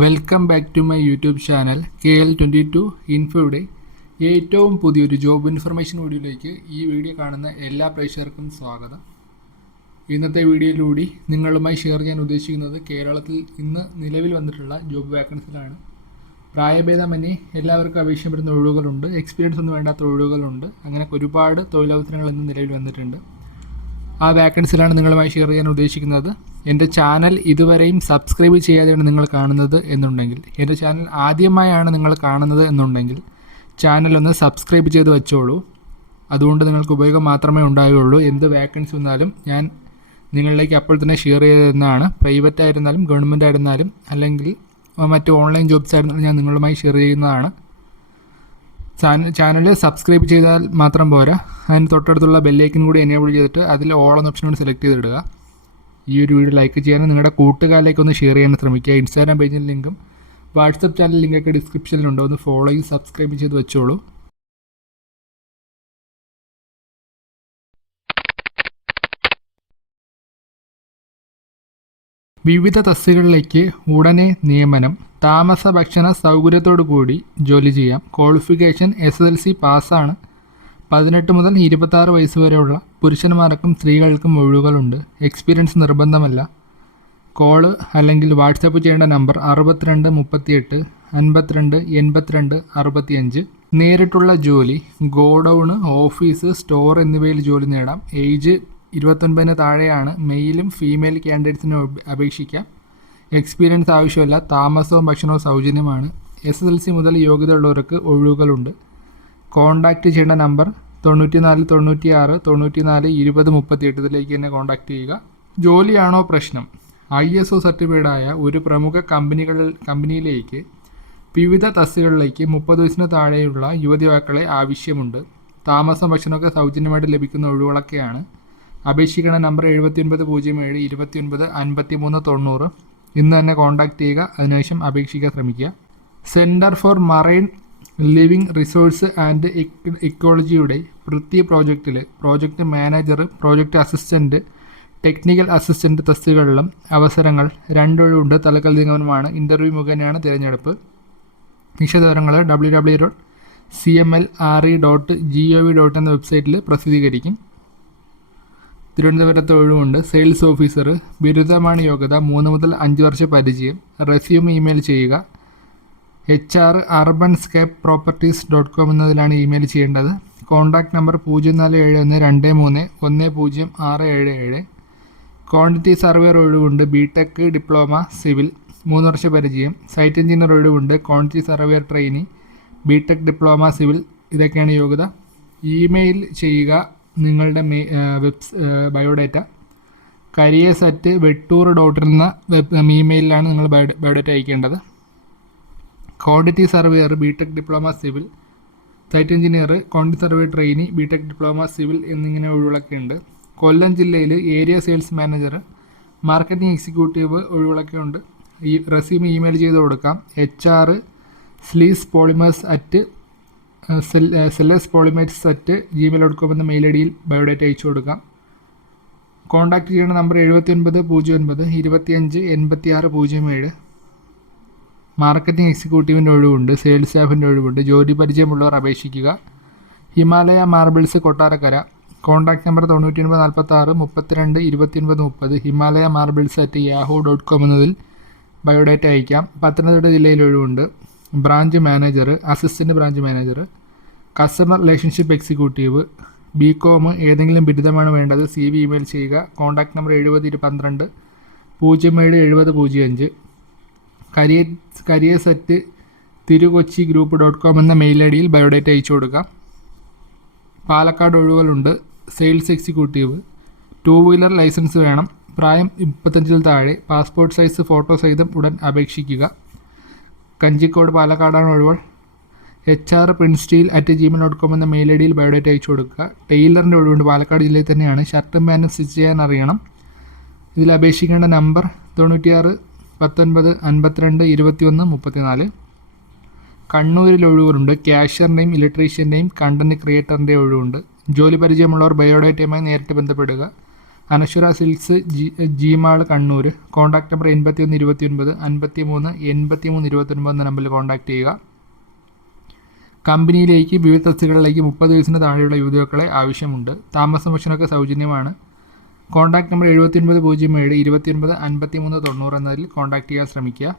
Welcome back to my YouTube channel K L twenty two ഇൻഫോയുടെ ഏറ്റവും പുതിയൊരു job information വീഡിയോയിലേക്ക് ഈ വീഡിയോ കാണുന്ന എല്ലാ പ്രേക്ഷകർക്കും സ്വാഗതം. ഇന്നത്തെ വീഡിയോയിലൂടെ നിങ്ങളുമായി ഷെയർ ചെയ്യാൻ ഉദ്ദേശിക്കുന്നത് കേരളത്തിൽ ഇന്ന് നിലവിൽ വന്നിട്ടുള്ള ജോബ് വേക്കൻസിലാണ് പ്രായഭേദമന്യേ എല്ലാവർക്കും ആവശ്യപ്പെടുന്ന ഒഴിവുകളുണ്ട് എക്സ്പീരിയൻസ് ഒന്നും വേണ്ടാത്ത ഒഴിവുകളുണ്ട് അങ്ങനെ ഒരുപാട് തൊഴിലവസരങ്ങൾ ഇന്ന് നിലവിൽ വന്നിട്ടുണ്ട്. ആ വാക്കൻസിലാണ് നിങ്ങളുമായി ഷെയർ ചെയ്യാൻ ഉദ്ദേശിക്കുന്നത്. എന്റെ ചാനൽ ഇതുവരെയും സബ്സ്ക്രൈബ് ചെയ്യാതെയാണ് നിങ്ങൾ കാണുന്നത് എന്നുണ്ടെങ്കിൽ എന്റെ ചാനൽ ആദ്യമായാണ് നിങ്ങൾ കാണുന്നത് എന്നുണ്ടെങ്കിൽ ചാനൽ ഒന്ന് സബ്സ്ക്രൈബ് ചെയ്ത് വെച്ചോളൂ. അതുകൊണ്ട് നിങ്ങൾക്ക് ഉപയോഗം മാത്രമേ ഉണ്ടാവുകയുള്ളൂ. എന്ത് വാക്കൻസി വന്നാലും ഞാൻ നിങ്ങളിലേക്ക് അപ്പോൾ തന്നെ ഷെയർ ചെയ്തതെന്നാണ് പ്രൈവറ്റ് ആയിരുന്നാലും ഗവൺമെന്റ് ആയിരുന്നാലും അല്ലെങ്കിൽ മറ്റ് ഓൺലൈൻ ജോബ്സ് ആയിരുന്നാലും ഞാൻ നിങ്ങളുമായി ഷെയർ ചെയ്യുന്നതാണ്. ചാനൽ സബ്സ്ക്രൈബ് ചെയ്താൽ മാത്രം പോരാ. അതിന് തൊട്ടടുത്തുള്ള ബെല്ലൈക്കൻ കൂടി എനേബിൾ ചെയ്തിട്ട് അതിൽ ഓൾ എന്ന ഓപ്ഷൻ കൂടി സെലക്ട് ചെയ്തിടുക. ഈ ഒരു വീഡിയോ ലൈക്ക് ചെയ്യാനും നിങ്ങളുടെ കൂട്ടുകാരിലേക്ക് ഒന്ന് ഷെയർ ചെയ്യാൻ ശ്രമിക്കുക. ഇൻസ്റ്റാഗ്രാം പേജിന്റെ ലിങ്കും വാട്സപ്പ് ചാനൽ ലിങ്കൊക്കെ ഡിസ്ക്രിപ്ഷനിലുണ്ടോ ഒന്ന് ഫോളോ ചെയ്ത് സബ്സ്ക്രൈബ് ചെയ്ത് വെച്ചോളൂ. വിവിധ തസ്തികളിലേക്ക് ഉടനെ നിയമനം താമസ ഭക്ഷണ സൗകര്യത്തോടു കൂടി ജോലി ചെയ്യാം. ക്വാളിഫിക്കേഷൻ എസ് എൽ സി പാസ്സാണ്. പതിനെട്ട് മുതൽ ഇരുപത്താറ് വയസ്സ് വരെയുള്ള പുരുഷന്മാർക്കും സ്ത്രീകൾക്കും ഒഴിവുകളുണ്ട്. എക്സ്പീരിയൻസ് നിർബന്ധമല്ല. കോൾ അല്ലെങ്കിൽ വാട്സപ്പ് ചെയ്യേണ്ട നമ്പർ അറുപത്തിരണ്ട് മുപ്പത്തിയെട്ട് അൻപത്തിരണ്ട് എൺപത്തിരണ്ട് അറുപത്തിയഞ്ച്. നേരിട്ടുള്ള ജോലി ഗോഡൗണ് ഓഫീസ് സ്റ്റോർ എന്നിവയിൽ ജോലി നേടാം. ഏജ് ഇരുപത്തൊൻപതിന് താഴെയാണ് മെയിലും ഫീമെയിൽ കാൻഡിഡേറ്റ്സിനെ അപേക്ഷിക്കാം. എക്സ്പീരിയൻസ് ആവശ്യമില്ല താമസവും ഭക്ഷണവും സൗജന്യമാണ്. എസ് എസ് എൽ സി മുതൽ യോഗ്യത ഉള്ളവർക്ക് ഒഴിവുകളുണ്ട്. കോൺടാക്റ്റ് ചെയ്യേണ്ട നമ്പർ തൊണ്ണൂറ്റി നാല് തൊണ്ണൂറ്റി ആറ് തൊണ്ണൂറ്റി നാല് ഇരുപത് മുപ്പത്തി എട്ട് ഇതിലേക്ക് തന്നെ കോൺടാക്ട് ചെയ്യുക. ജോലിയാണോ പ്രശ്നം? ഐ എസ് ഒ സർട്ടിഫൈഡായ ഒരു പ്രമുഖ കമ്പനികളിൽ കമ്പനിയിലേക്ക് വിവിധ തസ്തികളിലേക്ക് മുപ്പത് വയസ്സിന് താഴെയുള്ള യുവതിവാക്കളെ ആവശ്യമുണ്ട്. താമസം ഭക്ഷണമൊക്കെ സൗജന്യമായിട്ട് ലഭിക്കുന്ന ഒഴിവുകളൊക്കെയാണ്. അപേക്ഷിക്കണ നമ്പർ എഴുപത്തി ഒൻപത് പൂജ്യം ഏഴ് ഇരുപത്തി ഒൻപത് അൻപത്തി മൂന്ന് തൊണ്ണൂറ്. ഇന്ന് തന്നെ കോൺടാക്റ്റ് ചെയ്യുക. അതിനുശേഷം അപേക്ഷിക്കാൻ ശ്രമിക്കുക. Centre for marine living resource and ഇക്കോളജിയുടെ Prithvi പ്രോജക്റ്റിൽ project manager project assistant technical assistant തസ്തികളിലും അവസരങ്ങൾ രണ്ടൊഴിവുണ്ട്. തലക്കൽ നിഗമനമാണ്. ഇന്റർവ്യൂ മുഖേനയാണ് തിരഞ്ഞെടുപ്പ്. വിശദവിവരങ്ങൾ W W dot C M L R E dot G O V dot എന്ന വെബ്സൈറ്റിൽ പ്രസിദ്ധീകരിക്കും. തിരുവനന്തപുരത്ത് ഒഴിവുണ്ട്. സെയിൽസ് ഓഫീസർ ബിരുദമാണ് യോഗ്യത. മൂന്ന് മുതൽ അഞ്ച് വർഷ പരിചയം. റെസ്യൂം ഇമെയിൽ ചെയ്യുക. H R urban scape properties dot com എന്നതിലാണ് ഇമെയിൽ ചെയ്യേണ്ടത്. കോൺടാക്റ്റ് നമ്പർ പൂജ്യം നാല് ഏഴ് ഒന്ന് രണ്ട് മൂന്ന് ഒന്ന് പൂജ്യം ആറ് ഏഴ് ഏഴ്. ക്വാണ്ടിറ്റി സർവേർ ഒഴിവുണ്ട്. ബി ടെക് ഡിപ്ലോമ സിവിൽ മൂന്ന് വർഷ പരിചയം. സൈറ്റ് എഞ്ചിനീയർ ഒഴിവുണ്ട്. Quantity surveyor trainee B tech diploma civil ഇതൊക്കെയാണ് യോഗ്യത. ഇമെയിൽ ചെയ്യുക. നിങ്ങളുടെ webs biodata. Careers at Vettoor dot എന്ന വെബ് ഇമെയിലാണ് നിങ്ങൾ biodata അയക്കേണ്ടത്. Quantity surveyor B tech diploma civil. Site engineer quantity survey trainee B tech diploma civil എന്നിങ്ങനെ ഒഴിവുകളൊക്കെ ഉണ്ട്. കൊല്ലം ജില്ലയിൽ area sales manager marketing executive ഒഴിവുകളൊക്കെ ഉണ്ട്. ഈ റെസ്യൂം ഇമെയിൽ ചെയ്ത് കൊടുക്കാം. H R sleeze polymers at sell sellers polymates at Gmail dot com എന്ന mail I ഡിയിൽ ബയോഡേറ്റ അയച്ചു കൊടുക്കാം. കോൺടാക്ട് ചെയ്യുന്ന നമ്പർ എഴുപത്തി ഒൻപത് പൂജ്യം ഒൻപത് ഇരുപത്തിയഞ്ച് എൺപത്തി ആറ് പൂജ്യം ഏഴ് മാർക്കറ്റിംഗ് എക്സിക്യൂട്ടീവിന്റെ ഒഴിവുണ്ട് സെയിൽസ് സ്റ്റാഫിന്റെ ഒഴിവുണ്ട്. ജോലി പരിചയമുള്ളവർ അപേക്ഷിക്കുക. Himalaya marbles Kottarakkara. Contact number തൊണ്ണൂറ്റി ഒൻപത് നാൽപ്പത്തി ആറ് മുപ്പത്തിരണ്ട് ഇരുപത്തി ഒൻപത് മുപ്പത്. Himalaya marbles at Yahoo dot com എന്നതിൽ ബയോഡേറ്റ അയക്കാം. പത്തനംതിട്ട ജില്ലയിൽ ഒഴിവുണ്ട്. Branch manager assistant branch manager customer relationship executive B com ഏതെങ്കിലും ബിരുദമാണ് വേണ്ടത് സി വി ഇമെയിൽ ചെയ്യുക. കോൺടാക്ട് നമ്പർ എഴുപത് ഇരു പന്ത്രണ്ട് പൂജ്യം ഏഴ് എഴുപത് പൂജ്യം അഞ്ച്. Career career set Thirukochi group dot com എന്ന മെയിൽ ഐ ഡിയിൽ ബയോഡേറ്റ അയച്ചു കൊടുക്കാം. Palakkad ഒഴിവുകളുണ്ട്. Sales executive two wheeler licence വേണം. പ്രായം മുപ്പത്തഞ്ചിൽ താഴെ. പാസ്പോർട്ട് സൈസ് ഫോട്ടോ സഹിതം ഉടൻ അപേക്ഷിക്കുക. കഞ്ചിക്കോട് പാലക്കാടാണ് ഒഴിവൾ. H R prinsteel at Gmail dot com എന്ന മെയിൽ ഐ ഡിയിൽ ബയോഡേറ്റ അയച്ചു കൊടുക്കുക. ടൈലറിന്റെ ഒഴിവുണ്ട്. പാലക്കാട് ജില്ലയിൽ തന്നെയാണ്. ഷർട്ടും പാന്റും സ്റ്റിച്ച് ചെയ്യാൻ അറിയണം. ഇതിൽ അപേക്ഷിക്കേണ്ട നമ്പർ തൊണ്ണൂറ്റിയാറ് പത്തൊൻപത് അൻപത്തിരണ്ട് ഇരുപത്തിയൊന്ന് മുപ്പത്തിനാല്. കണ്ണൂരിൽ ഒഴിവുണ്ട് ക്യാഷ്യറിന്റെയും ഇലക്ട്രീഷ്യന്റെയും കണ്ടന്റ് ക്രിയേറ്ററിന്റെ ഒഴിവുണ്ട്. ജോലി പരിചയമുള്ളവർ ബയോഡേറ്റയുമായി നേരിട്ട് ബന്ധപ്പെടുക. Anaswara silks G G mall Kannur contact number എൺപത്തി ഒന്ന് ഇരുപത്തി ഒൻപത് അൻപത്തി മൂന്ന് എൺപത്തി മൂന്ന് ഇരുപത്തൊൻപത് എന്ന നമ്പറിൽ കോൺടാക്ട് ചെയ്യുക. കമ്പനിയിലേക്ക് വിവിധ തസ്തികളിലേക്ക് മുപ്പത് വയസ്സിന് താഴെയുള്ള യുവതികളെ ആവശ്യമുണ്ട്. താമസം ഭക്ഷണമൊക്കെ സൗജന്യമാണ്. കോൺടാക്ട് നമ്പർ എഴുപത്തി ഒൻപത് പൂജ്യം ഏഴ് ഇരുപത്തി ഒൻപത് അൻപത്തി മൂന്ന് തൊണ്ണൂറ് എന്നതിൽ കോൺടാക്ട് ചെയ്യാൻ ശ്രമിക്കുക.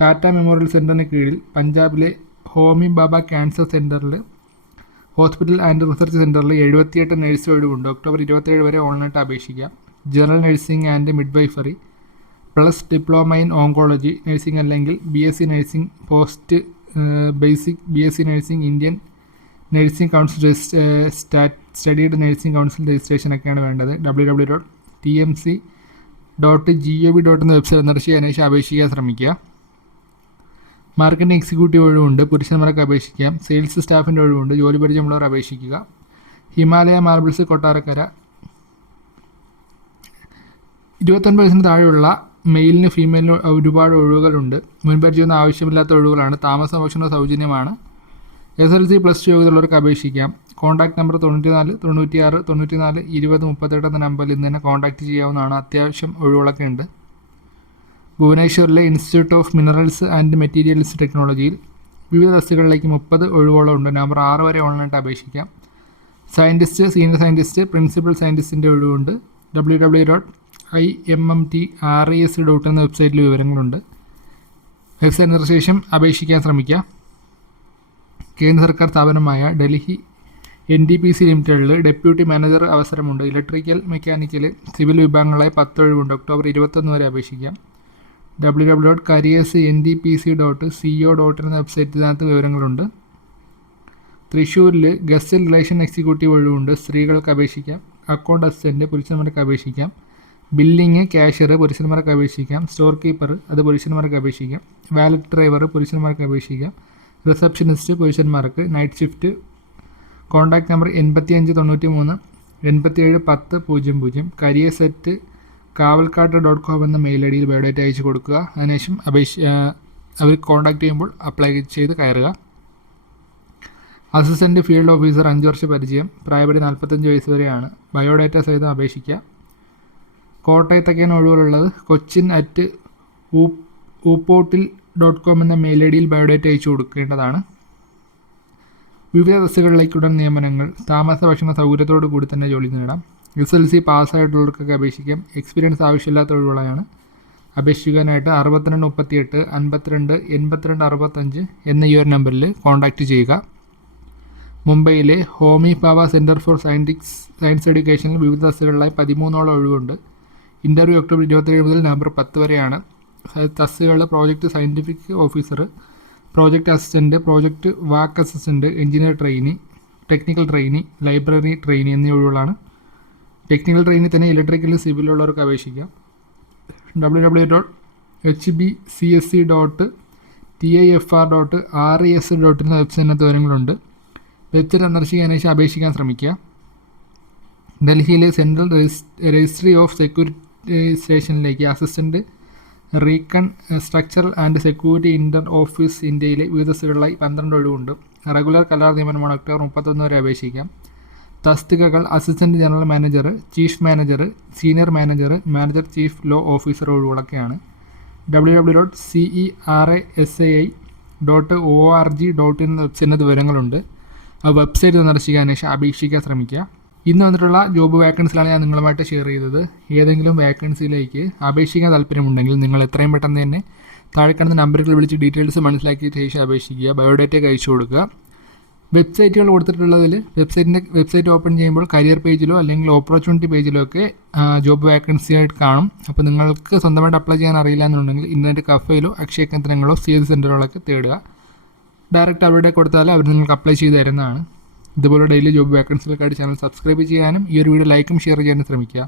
ടാറ്റ മെമ്മോറിയൽ സെന്ററിന് കീഴിൽ പഞ്ചാബിലെ ഹോമി ബാബ ക്യാൻസർ സെന്ററിൽ ഹോസ്പിറ്റൽ ആൻഡ് റിസർച്ച് സെന്ററിൽ എഴുപത്തിയെട്ട് നഴ്സ് ഒഴിവുണ്ട് ഒക്ടോബർ ഇരുപത്തേഴ് വരെ ഓൺലൈനായിട്ട് അപേക്ഷിക്കുക general nursing and midwifery plus diploma in oncology nursing അല്ലെങ്കിൽ B S C nursing post basic B S C nursing Indian nursing council studied nursing council രജിസ്ട്രേഷനൊക്കെയാണ് വേണ്ടത്. W W dot T M C dot G O V dot എന്ന website അന്വേഷിച്ച് അപേക്ഷിക്കാൻ ശ്രമിക്കുക. Marketing executive ഒഴിവുണ്ട് പുരുഷന്മാർക്ക് അപേക്ഷിക്കാം. Sales സ്റ്റാഫിന്റെ ഒഴിവുണ്ട് ജോലി പരിചയമുള്ളവർ അപേക്ഷിക്കുക. ഹിമാലയ മാർബിൾസ് കൊട്ടാരക്കര. ഇരുപത്തൊൻപത് വയസ്സിന് താഴെയുള്ള മെയിലിന് ഫീമെയിലിന് ഒരുപാട് ഒഴിവുകളുണ്ട്. മുൻപരിചയമൊന്നും ആവശ്യമില്ലാത്ത ഒഴിവുകളാണ്. താമസ ഭക്ഷണ സൗജന്യമാണ്. S L C plus two യോഗ്യതയുള്ളവർക്ക് അപേക്ഷിക്കാം. കോൺടാക്ട് നമ്പർ തൊണ്ണൂറ്റി നാല് തൊണ്ണൂറ്റി ആറ് തൊണ്ണൂറ്റി നാല് ഇരുപത് മുപ്പത്തെട്ട് എന്ന നമ്പറിൽ ഇന്ന് തന്നെ കോൺടാക്ട് ചെയ്യാവുന്നതാണ്. അത്യാവശ്യം ഒഴിവുകളൊക്കെ ഉണ്ട്. ഭുവനേശ്വറിലെ institute of minerals and materials ടെക്നോളജിയിൽ വിവിധ തസ്തികളിലേക്ക് മുപ്പത് ഒഴിവുകളും ഉണ്ട്. നമ്പർ ആറ് വരെ ഓൺലൈനായിട്ട് അപേക്ഷിക്കാം. സയന്റിസ്റ്റ് സീനിയർ സയന്റിസ്റ്റ് പ്രിൻസിപ്പൽ സയന്റിസ്റ്റിന്റെ ഒഴിവുണ്ട്. W W dot I M M T R E S dot എന്ന വെബ്സൈറ്റിൽ വിവരങ്ങളുണ്ട് വെബ്സൈറ്റ് നിർശേഷം അപേക്ഷിക്കാൻ ശ്രമിക്കുക കേന്ദ്ര സർക്കാർ സ്ഥാപനമായ Delhi N D P C ലിമിറ്റഡിൽ ഡെപ്യൂട്ടി മാനേജർ അവസരമുണ്ട്. ഇലക്ട്രിക്കൽ മെക്കാനിക്കൽ സിവിൽ വിഭാഗങ്ങളായി പത്തൊഴിവുണ്ട് ഒക്ടോബർ ഇരുപത്തൊന്ന് വരെ അപേക്ഷിക്കാം. W W dot careers N D P C dot C O dot എന്ന വെബ്സൈറ്റിനകത്ത് വിവരങ്ങളുണ്ട്. തൃശ്ശൂരിൽ ഗസ്റ്റ് റിലേഷൻ എക്സിക്യൂട്ടീവ് ഒഴിവുണ്ട് സ്ത്രീകൾക്ക് അപേക്ഷിക്കാം. അക്കൗണ്ട് അസിസ്റ്റന്റ് പുരുഷന്മാർക്ക് അപേക്ഷിക്കാം. ബില്ലിങ് ക്യാഷ്യർ പുരുഷന്മാർക്ക് അപേക്ഷിക്കാം. സ്റ്റോർ കീപ്പർ അത് പുരുഷന്മാർക്ക് അപേക്ഷിക്കാം. വാലറ്റ് ഡ്രൈവർ പുരുഷന്മാർക്ക് അപേക്ഷിക്കാം. റിസപ്ഷനിസ്റ്റ് പുരുഷന്മാർക്ക് നൈറ്റ് ഷിഫ്റ്റ് കോൺടാക്ട് നമ്പർ എൺപത്തിയഞ്ച് തൊണ്ണൂറ്റി മൂന്ന് എൺപത്തിയേഴ് പത്ത് പൂജ്യം പൂജ്യം. Career set Kavalkattu dot com എന്ന മെയിൽ ഐ ഡിയിൽ ബയോഡേറ്റ അയച്ചു കൊടുക്കുക. അതിനുശേഷം അപേക്ഷ അവർ കോൺടാക്ട് ചെയ്യുമ്പോൾ അപ്ലൈ ചെയ്ത് കയറുക. അസിസ്റ്റന്റ് ഫീൽഡ് ഓഫീസർ അഞ്ച് വർഷ പരിചയം. പ്രായപരി നാൽപ്പത്തഞ്ച് വയസ്സ് വരെയാണ്. ബയോഡേറ്റ സഹിതം അപേക്ഷിക്കുക. കോട്ടയത്തൊക്കെയാണ് ഒഴിവുള്ളത് കൊച്ചിൻ അറ്റ് ഊപ്പോട്ടിൽ ഡോട്ട് കോം എന്ന മെയിൽ ഐ ഡിയിൽ ബയോഡേറ്റ അയച്ചു കൊടുക്കേണ്ടതാണ്. വിവിധ ബസ്സുകളിലേക്കുള്ള നിയമനങ്ങൾ. താമസ ഭക്ഷണ സൗകര്യത്തോടു കൂടി തന്നെ ജോലി നേടാം. എസ് എൽ സി പാസ്സായിട്ടുള്ളവർക്കൊക്കെ അപേക്ഷിക്കാം. എക്സ്പീരിയൻസ് ആവശ്യമില്ലാത്ത ഒഴിവുകളാണ് അപേക്ഷിക്കാനായിട്ട് അറുപത്തിരണ്ട് മുപ്പത്തിയെട്ട് അൻപത്തിരണ്ട് എൺപത്തിരണ്ട് അറുപത്തഞ്ച് എന്ന ഈ ഒരു നമ്പറിൽ കോൺടാക്റ്റ് ചെയ്യുക. മുംബൈയിലെ ഹോമി പാവ സെന്റർ ഫോർ സയന്റിക്സ് സയൻസ് എഡ്യൂക്കേഷനിൽ വിവിധ തസ്സുകളിലായി പതിമൂന്നോളം ഒഴിവുണ്ട്. ഇന്റർവ്യൂ ഒക്ടോബർ ഇരുപത്തേഴ് മുതൽ നവംബർ പത്ത് വരെയാണ്. തസ്സുകൾ project scientific officer project assistant project walk assistant engineer trainee technical trainee library trainee എന്നീ ഒഴിവുകളാണ് ടെക്നിക്കൽ ട്രെയിനിൽ തന്നെ ഇലക്ട്രിക്കൽ സിവിലുള്ളവർക്ക് അപേക്ഷിക്കാം. W W dot H B C S C dot T I F R dot R E S dot എന്ന വെബ്സൈറ്റിനകത്ത് വിവരങ്ങളുണ്ട്. Website സന്ദർശിക്കാൻ അപേക്ഷിക്കാൻ ശ്രമിക്കുക. ഡൽഹിയിലെ സെൻട്രൽ രജിസ്ട്രി ഓഫ് സെക്യൂരിറ്റി സ്റ്റേഷനിലേക്ക് assistant recon structural and security inter office ഇന്ത്യയിലെ വിവിധ സ്ഥലങ്ങളിലായി പന്ത്രണ്ട് ഒഴിവുണ്ട്. റെഗുലർ കലാർ നിയമനമാണ് ഒക്ടോബർ മുപ്പത്തൊന്ന് വരെ അപേക്ഷിക്കാം. തസ്തികകൾ assistant general manager chief manager senior manager manager chief law officer ഒഴിവുകളൊക്കെയാണ് W W dot C E R S A I dot O R G dot in in വെബ്സൈറ്റിന്റെ വിവരങ്ങളുണ്ട്. ആ വെബ്സൈറ്റ് സന്ദർശിക്കാൻ അപേക്ഷിക്കാൻ ശ്രമിക്കുക. ഇന്ന് വന്നിട്ടുള്ള ജോബ് വാക്കൻസിലാണ് ഞാൻ നിങ്ങളുമായിട്ട് ഷെയർ ചെയ്തത്. ഏതെങ്കിലും വാക്കൻസിയിലേക്ക് അപേക്ഷിക്കാൻ താല്പര്യമുണ്ടെങ്കിൽ നിങ്ങൾ എത്രയും പെട്ടെന്ന് തന്നെ താഴെ കാണുന്ന നമ്പറുകൾ വിളിച്ച് ഡീറ്റെയിൽസ് മനസ്സിലാക്കിയ ശേഷം അപേക്ഷിക്കുക. ബയോഡേറ്റ അയച്ചു കൊടുക്കുക. വെബ്സൈറ്റുകൾ കൊടുത്തിട്ടുള്ളതിൽ വെബ്സൈറ്റിന്റെ വെബ്സൈറ്റ് ഓപ്പൺ ചെയ്യുമ്പോൾ കരിയർ പേജിലോ അല്ലെങ്കിൽ ഓപ്പർച്യൂണിറ്റി പേജിലോ ഒക്കെ ജോബ് വാക്കൻസി ആയിട്ട് കാണും. അപ്പോൾ നിങ്ങൾക്ക് സ്വന്തമായിട്ട് അപ്ലൈ ചെയ്യാൻ അറിയില്ല എന്നുണ്ടെങ്കിൽ ഇന്റർനെറ്റ് കഫയിലോ അക്ഷയ കേന്ദ്രങ്ങളോ സി എസ് സെന്ററുകളൊക്കെ തേടുക. ഡയറക്റ്റ് അവിടെ കൊടുത്താൽ അവർ നിങ്ങൾക്ക് അപ്ലൈ ചെയ്ത് തരുന്നതാണ്. ഇതുപോലെ ഡെയിലി ജോബ് വാക്കൻസികൾക്കായിട്ട് ചാനൽ സബ്സ്ക്രൈബ് ചെയ്യാനും ഈ ഒരു വീഡിയോ ലൈക്കും ഷെയർ ചെയ്യാനും ശ്രമിക്കുക.